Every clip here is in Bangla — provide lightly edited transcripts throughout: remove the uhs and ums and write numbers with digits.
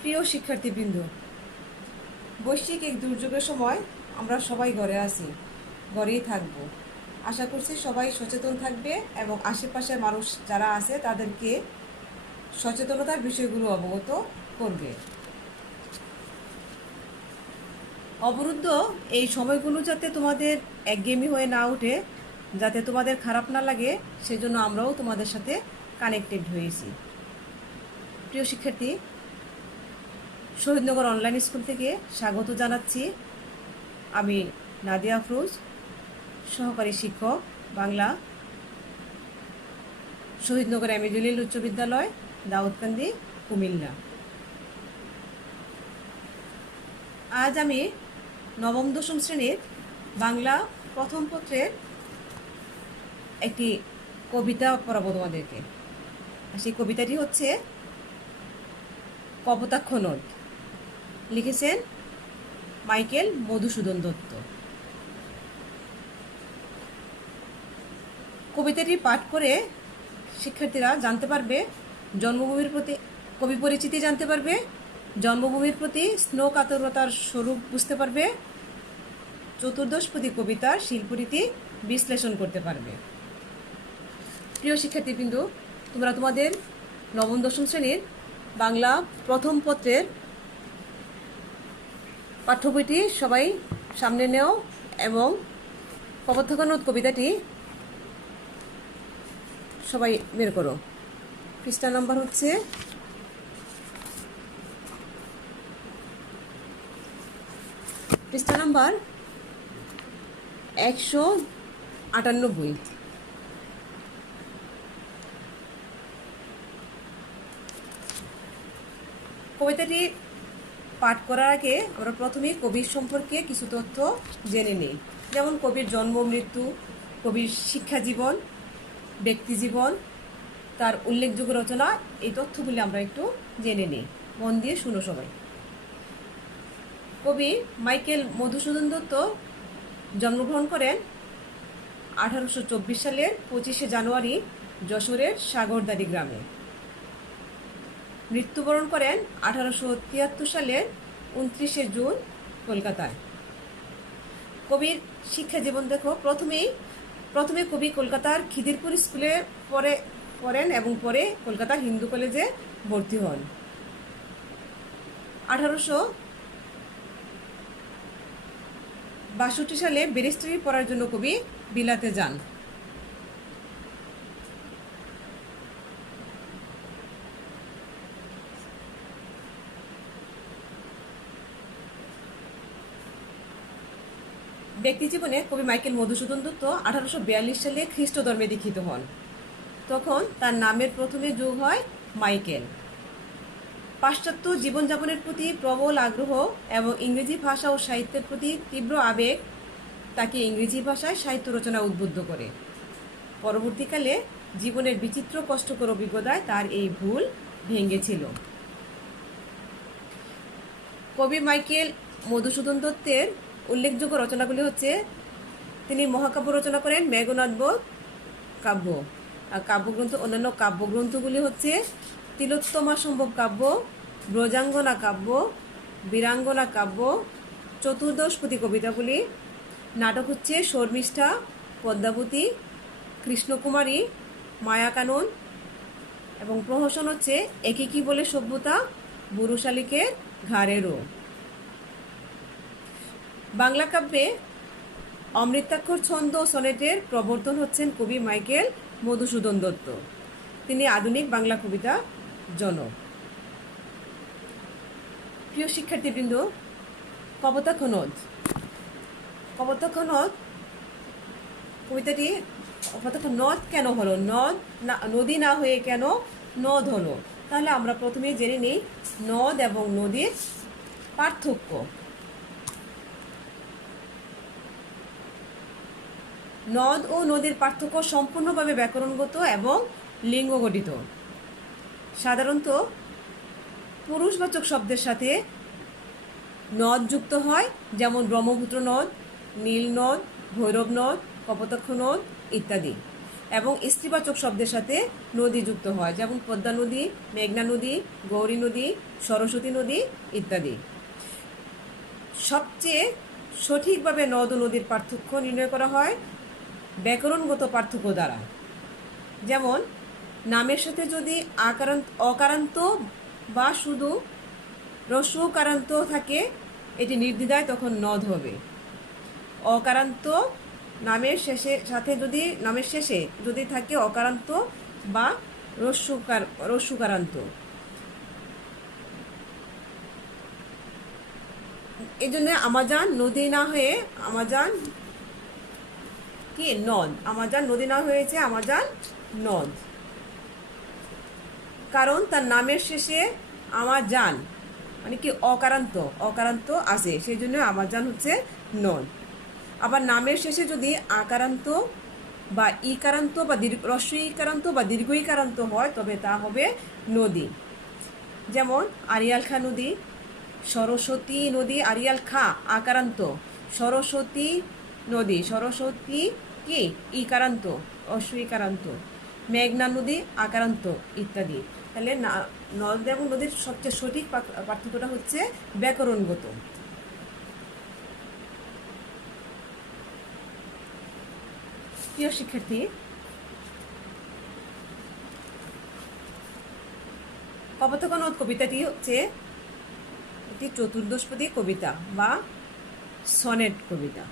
প্রিয় শিক্ষার্থীবৃন্দ, বৈশ্বিক এক দুর্যোগের সময় আমরা সবাই ঘরে আছি, ঘরেই থাকব। আশা করছি সবাই সচেতন থাকবে এবং আশেপাশের মানুষ যারা আছে তাদেরকে সচেতনতার বিষয়গুলো অবগত করবে। অবরুদ্ধ এই সময়গুলো যাতে তোমাদের একঘেয়েমি হয়ে না ওঠে, যাতে তোমাদের খারাপ না লাগে, সেজন্য আমরাও তোমাদের সাথে কানেক্টেড হয়েছি। প্রিয় শিক্ষার্থী, শহীদনগর অনলাইন স্কুল থেকে স্বাগত জানাচ্ছি। আমি নাদিয়া আফরোজ, সহকারী শিক্ষক, বাংলা, শহীদনগর এম এ জলিল উচ্চ বিদ্যালয়, দাউদকান্দি, কুমিল্লা। আজ আমি নবম দশম শ্রেণীর বাংলা প্রথম পত্রের একটি কবিতা পড়াবো তোমাদেরকে। সেই কবিতাটি হচ্ছে কপোতাক্ষ নদ। লিখেছেন মাইকেল মধুসূদন দত্ত। কবিতাটি পাঠ করে শিক্ষার্থীরা জানতে পারবে জন্মভূমির প্রতি, কবি পরিচিতি জানতে পারবে, জন্মভূমির প্রতি স্নেহ কাতরতার স্বরূপ বুঝতে পারবে, চতুর্দশপদী কবিতার শিল্পরীতি বিশ্লেষণ করতে পারবে। প্রিয় শিক্ষার্থীবৃন্দ, তোমরা তোমাদের নবম দশম শ্রেণীর বাংলা প্রথম পত্রের পাঠ্য বইটি সবাই সামনে নেও এবং কপোতাক্ষ নদ কবিতাটি সবাই বের করো। পৃষ্ঠা নাম্বার হচ্ছে পৃষ্ঠা নাম্বার 198। কবিতাটি পাঠ করার আগে আমরা প্রথমে কবির সম্পর্কে কিছু তথ্য জেনে নিই। যেমন কবির জন্ম, মৃত্যু, কবির শিক্ষা জীবন, ব্যক্তি জীবন, তার উল্লেখযোগ্য রচনা, এই তথ্যগুলি আমরা একটু জেনে নিই। মন দিয়ে শুনো সবাই। কবি মাইকেল মধুসূদন দত্ত জন্মগ্রহণ করেন 1824 সালের 25শে জানুয়ারি যশোরের সাগরদাড়ি গ্রামে। মৃত্যুবরণ করেন 1873 সালের 29শে জুন কলকাতায়। কবির শিক্ষা জীবন দেখো। প্রথমে কবি কলকাতার খিদিরপুর স্কুলে পড়েন এবং পরে কলকাতার হিন্দু কলেজে ভর্তি হন। 1862 সালে ব্যারিস্টারি পড়ার জন্য কবি বিলাতে যান। ব্যক্তি জীবনে কবি মাইকেল মধুসূদন দত্ত 1842 সালে খ্রিস্ট ধর্মে দীক্ষিত হন। তখন তার নামের প্রথমে যোগ হয় মাইকেল। পাশ্চাত্য জীবনযাপনের প্রতি প্রবল আগ্রহ এবং ইংরেজি ভাষা ও সাহিত্যের প্রতি তীব্র আবেগ তাকে ইংরেজি ভাষায় সাহিত্য রচনা উদ্বুদ্ধ করে। পরবর্তীকালে জীবনের বিচিত্র কষ্টকর অভিজ্ঞতায় তার এই ভুল ভেঙেছিল। কবি মাইকেল মধুসূদন দত্তের উল্লেখযোগ্য রচনাগুলি হচ্ছে, তিনি মহাকাব্য রচনা করেন মেঘনাদবধ কাব্য। কাব্যগ্রন্থ, অন্যান্য কাব্যগ্রন্থগুলি হচ্ছে তিলোত্তমা সম্ভব কাব্য, ব্রজাঙ্গনা কাব্য, বীরাঙ্গনা কাব্য, চতুর্দশপদী কবিতাগুলি। নাটক হচ্ছে শর্মিষ্ঠা, পদ্মাবতী, কৃষ্ণকুমারী, মায়াকানন, এবং প্রহসন হচ্ছে একে কি বলে সভ্যতা, বুড়ো শালিকের ঘাড়েরও। বাংলা কাব্যে অমৃতাক্ষর ছন্দ ও সনেটের প্রবর্তন হচ্ছেন কবি মাইকেল মধুসূদন দত্ত। তিনি আধুনিক বাংলা কবিতা জনক। প্রিয় শিক্ষার্থীবৃন্দ, কপোতাক্ষ নদ কবিতাটি কপোতাক্ষ নদ কেন হলো, নদী না হয়ে কেন নদ হলো? তাহলে আমরা প্রথমে জেনে নিই নদ এবং নদীর পার্থক্য। নদ ও নদীর পার্থক্য সম্পূর্ণভাবে ব্যাকরণগত এবং লিঙ্গগঠিত। সাধারণত পুরুষবাচক শব্দের সাথে নদ যুক্ত হয়, যেমন ব্রহ্মপুত্র নদ, নীল নদ, ভৈরব নদ, কপোতাক্ষ নদ ইত্যাদি। এবং স্ত্রীবাচক শব্দের সাথে নদী যুক্ত হয়, যেমন পদ্মা নদী, মেঘনা নদী, গৌরী নদী, সরস্বতী নদী ইত্যাদি। সবচেয়ে সঠিকভাবে নদ ও নদীর পার্থক্য নির্ণয় করা হয় ব্যাকরণগত পার্থক্য দ্বারা। যেমন নামের সাথে যদি অকারান্ত বা শুধু রস্যকারান্ত থাকে, এটি নির্দ্বিধায় তখন নদ হবে। অকারান্ত নামের শেষে যদি থাকে অকারান্ত বা রস্যকারান্ত, এই জন্য আমাজান নদী না হয়ে আমাজান কি নদ, আমাজান নদী না হয়েছে আমাজান নদ, কারণ তার নামের শেষে আমাজান মানে কি অকারান্ত আছে, সেই জন্য আমাজান হচ্ছে নদ। আবার নামের শেষে যদি আকারান্ত বা ইকারান্ত বা হ্রস্ব ইকারান্ত বা দীর্ঘ ইকারান্ত হয়, তবে তা হবে নদী। যেমন আরিয়াল খা নদী, সরস্বতী নদী, আরিয়াল খা আকারান্ত, সরস্বতী নদী, সরস্বতী কি ইকারান্ত, হ্রস্ব ইকারান্ত, মেঘনা নদী আকারান্ত ইত্যাদি। তাহলে নদ এবং নদীর সবচেয়ে সঠিক পার্থক্যটা হচ্ছে ব্যাকরণগত। প্রিয় শিক্ষার্থী, কপোতাক্ষ নদ কবিতাটি হচ্ছে একটি চতুর্দশপদী কবিতা বা সনেট কবিতা।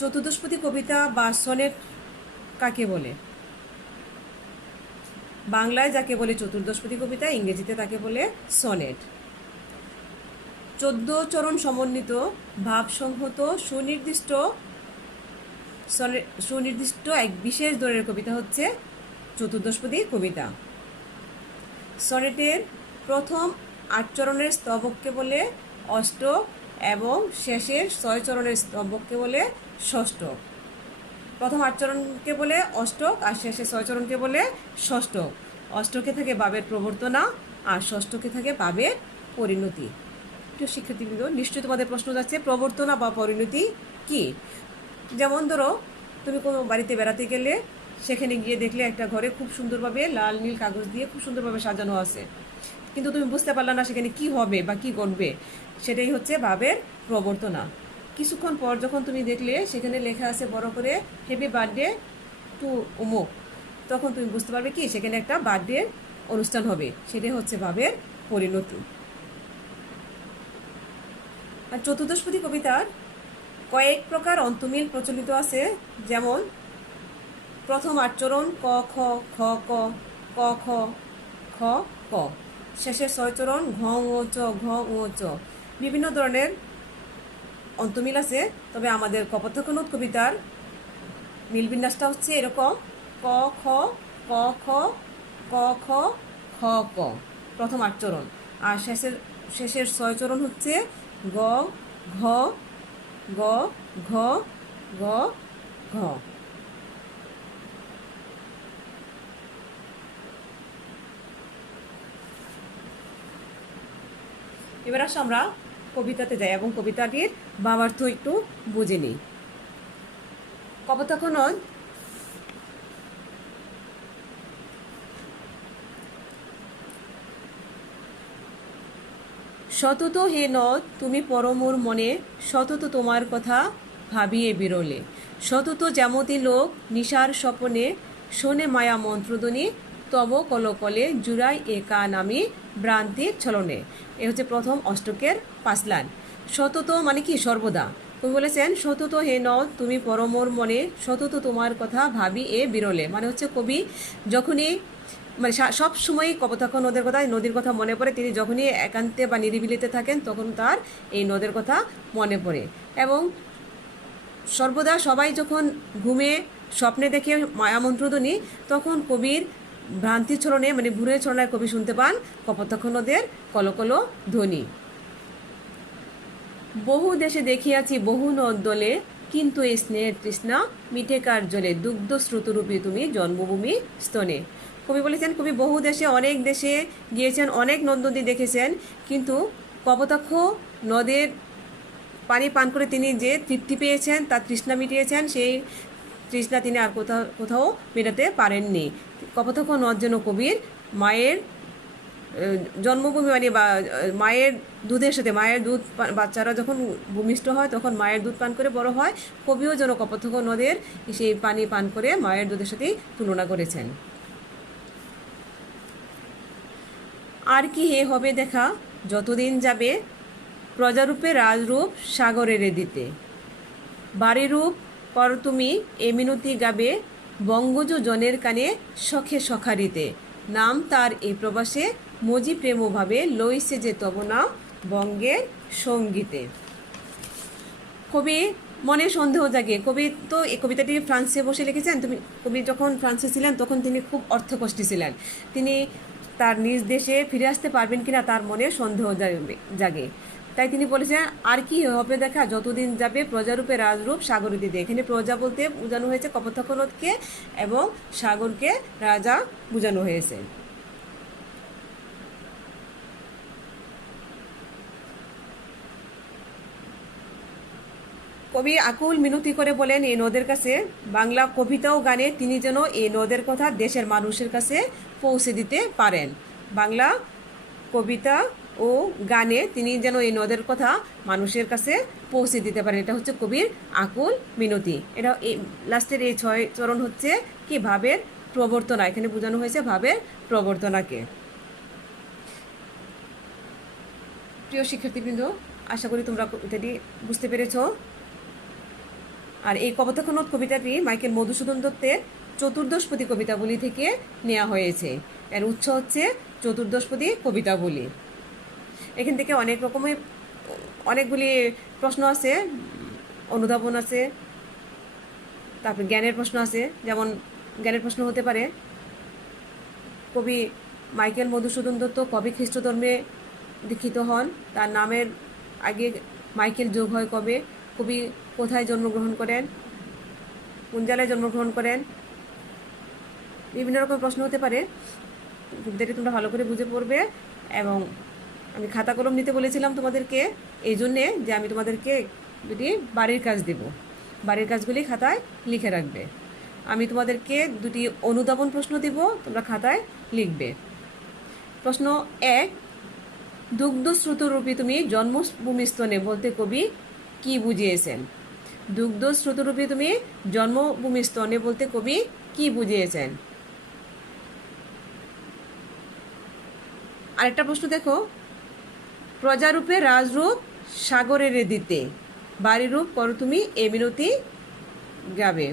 চতুর্দশপদী কবিতা বা সনেট কাকে বলে? বাংলায় যাকে বলে চতুর্দশপদী কবিতা, ইংরেজিতে তাকে বলে সনেট। 14 চরণ সমন্বিত ভাবসংহত সুনির্দিষ্ট এক বিশেষ দলের কবিতা হচ্ছে চতুর্দশপদী কবিতা। সনেটের প্রথম 8 চরণের স্তবককে বলে অষ্টক এবং শেষের 6 চরণের স্তবককে বলে ষষ্ঠক। প্রথম 8 চরণকে বলে অষ্টক আর শেষের 6 চরণকে বলে ষষ্ঠক। অষ্টকে থাকে ভাবের প্রবর্তনা আর ষষ্ঠকে থাকে ভাবের পরিণতি। প্রিয় শিক্ষার্থীবৃন্দ, নিশ্চয়ই তোমাদের প্রশ্ন যাচ্ছে প্রবর্তনা বা পরিণতি কি? যেমন ধরো, তুমি কোনো বাড়িতে বেড়াতে গেলে, সেখানে গিয়ে দেখলে একটা ঘরে খুব সুন্দরভাবে লাল নীল কাগজ দিয়ে খুব সুন্দরভাবে সাজানো আছে, কিন্তু তুমি বুঝতে পারলে না সেখানে কি হবে বা কি ঘটবে। সেটাই হচ্ছে ভাবের প্রবর্তনা। কিছুক্ষণ পর যখন তুমি দেখলে সেখানে লেখা আছে বড় করে হ্যাপি বার্থডে টু অমুক, তখন তুমি বুঝতে পারবে কি সেখানে একটা বার্থডে অনুষ্ঠান হবে। সেটাই হচ্ছে ভাবের পরিণতি। আর চতুর্দশপদী কবিতার কয়েক প্রকার অন্তমিল প্রচলিত আছে। যেমন প্রথম 8 চরণ ক খ খ ক ক খ খ ক, শেষের 6 চরণ ঘ ও চ ঘ ও চ। বিভিন্ন ধরনের অন্তমিল আছে, তবে আমাদের কপোতাক্ষ নদ কবিতার মিলবিন্যাসটা হচ্ছে এরকম: ক খ ক খ ক খ খ ক, প্রথম 8 চরণ, আর শেষের 6 চরণ হচ্ছে গ ঘ গ ঘ গ ঘ। এবার আসো আমরা কবিতাতে যাই এবং কবিতাটির ভাবার্থ একটু বুঝে নিই। কপোতাক্ষ নদ সতত হে নদ তুমি পরমোর মনে, সতত তোমার কথা ভাবিয়ে বিরলে, সতত যেমতি লোক নিশার স্বপনে, শোনে মায়া মন্ত্রধ্বনি তব কলকলে, জুড়াই একা নামি ভ্রান্তির ছলনে। এ হচ্ছে প্রথম অষ্টকের 5 লাইন। সতত মানে কি সর্বদা। কবি বলেছেন সতত হে নদ তুমি পরমোর মনে, সতত তোমার কথা ভাবি এ বিরলে, মানে হচ্ছে কবি যখনই মানে সব সময় কপোতাক্ষ নদীর কথা মনে পড়ে, তিনি যখনই একান্তে বা নিরিবিলিতে থাকেন তখন তার এই নদের কথা মনে পড়ে। এবং সর্বদা সবাই যখন ঘুমে স্বপ্নে দেখে মায়ামন্ত্রধ্বনি, তখন কবির ভ্রান্তির ছলনে মানে ভুরের ছলনায় কবি শুনতে পান কপোতাক্ষ নদের কলকল ধ্বনি। বহু দেশে দেখিয়াছি বহু নদ দলে, কিন্তু এই স্নেহের তৃষ্ণা মিঠে কার জলে, দুগ্ধ স্রোতরূপী তুমি জন্মভূমি স্তনে। কবি বলেছেন কবি বহু দেশে অনেক দেশে গিয়েছেন, অনেক নদ নদী দেখেছেন, কিন্তু কপোতাক্ষ নদের পানি পান করে তিনি যে তৃপ্তি পেয়েছেন, তার তৃষ্ণা মিটিয়েছেন, সেই তৃষ্ণা তিনি আর কোথাও কোথাও মেটাতে পারেননি। কপোতাক্ষ নদ যেন কবির মায়ের জন্মভূমি, মানে বা মায়ের দুধের সাথে, মায়ের দুধ বাচ্চারা যখন ভূমিষ্ঠ হয় তখন মায়ের দুধ পান করে বড় হয়, কবিও যেন কপোতাক্ষ নদের সেই পানি পান করে মায়ের দুধের সাথে তুলনা করেছেন। আর কি হে হবে দেখা যতদিন যাবে, প্রজারূপে রাজরূপ সাগরের দিতে, বাড়িরূপ কর তুমি এ মিনতি গাবে, বঙ্গজ জনের কানে সখে সখারিতে, নাম তার এই প্রবাসে মজি প্রেম ভাবে, লইছে যে তব না বঙ্গের সঙ্গীতে। কবি মনে সন্দেহ জাগে। কবি তো এই কবিতাটি ফ্রান্সে বসে লিখেছেন। কবি যখন ফ্রান্সে ছিলেন তখন তিনি খুব অর্থকষ্টে ছিলেন। তিনি তার নিজ দেশে ফিরে আসতে পারবেন কিনা তার মনে সন্দেহ জাগে। তাই তিনি বলেছেন, আর কি হবে দেখা যতদিন যাবে, প্রজারূপে রাজরূপ সাগর দিতে। এখানে প্রজা বলতে বোঝানো হয়েছে কপোতাক্ষ নদকে, এবং সাগরকে রাজা বোঝানো হয়েছে। কবি আকুল মিনতি করে বলেন এই নদের কাছে, বাংলা কবিতা ও গানে তিনি যেন এই নদের কথা দেশের মানুষের কাছে পৌঁছে দিতে পারেন। বাংলা কবিতা ও গানে তিনি যেন এই নদের কথা মানুষের কাছে পৌঁছে দিতে পারেন। এটা হচ্ছে কবির আকুল মিনতি। এটা এই লাস্টের এই 6 চরণ হচ্ছে কি ভাবের প্রবর্তনা। এখানে বোঝানো হয়েছে ভাবের প্রবর্তনাকে। প্রিয় শিক্ষার্থীবৃন্দ, আশা করি তোমরা কবিতাটি বুঝতে পেরেছ। আর এই কপোতাক্ষ নদ কবিতাটি মাইকেল মধুসূদন দত্তের চতুর্দশপদী কবিতাবলী থেকে নেওয়া হয়েছে। এর উৎস হচ্ছে চতুর্দশপদী কবিতাবলী। এখান থেকে অনেক রকমের অনেকগুলি প্রশ্ন আছে, অনুধাবন আছে, তারপর জ্ঞানের প্রশ্ন আছে। যেমন জ্ঞানের প্রশ্ন হতে পারে, কবি মাইকেল মধুসূদন দত্ত কবে খ্রিস্ট ধর্মে দীক্ষিত হন, তার নামের আগে মাইকেল যোগ হয় কবে, কবি কোথায় জন্মগ্রহণ করেন, কোন জেলায় জন্মগ্রহণ করেন, বিভিন্ন রকম প্রশ্ন হতে পারে। কবিতাটি তোমরা ভালো করে বুঝে পড়বে। এবং আমি খাতা কলম নিতে বলেছিলাম তোমাদেরকে এই জন্যে যে আমি তোমাদেরকে দুটি বাড়ির কাজ দেব, বাড়ির কাজগুলি খাতায় লিখে রাখবে। আমি তোমাদেরকে দুটি অনুধাবন প্রশ্ন দেব, তোমরা খাতায় লিখবে। প্রশ্ন 1, দুগ্ধ স্রোতরূপী তুমি জন্মভূমি স্তনে বলতে কবি কি বুঝিয়েছেন? দুগ্ধ স্রোতরূপী তুমি জন্মভূমি স্তনে বলতে কবি কি বুঝিয়েছেন? আরেকটা প্রশ্ন দেখো, প্রজারূপে রাজরূপ সাগরের দিতে, বাড়িরূপ করো তুমি এ মিনতি গাবে,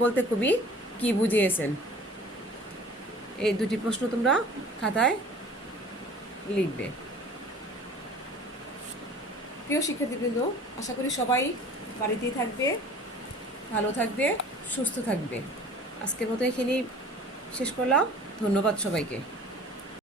বলতে কবি কি বুঝিয়েছেন? এই দুটি প্রশ্ন তোমরা খাতায় লিখবে। প্রিয় শিক্ষার্থীবৃন্দ, আশা করি সবাই বাড়িতেই থাকবে, ভালো থাকবে, সুস্থ থাকবে। আজকের মতো এখানেই শেষ করলাম। ধন্যবাদ সবাইকে।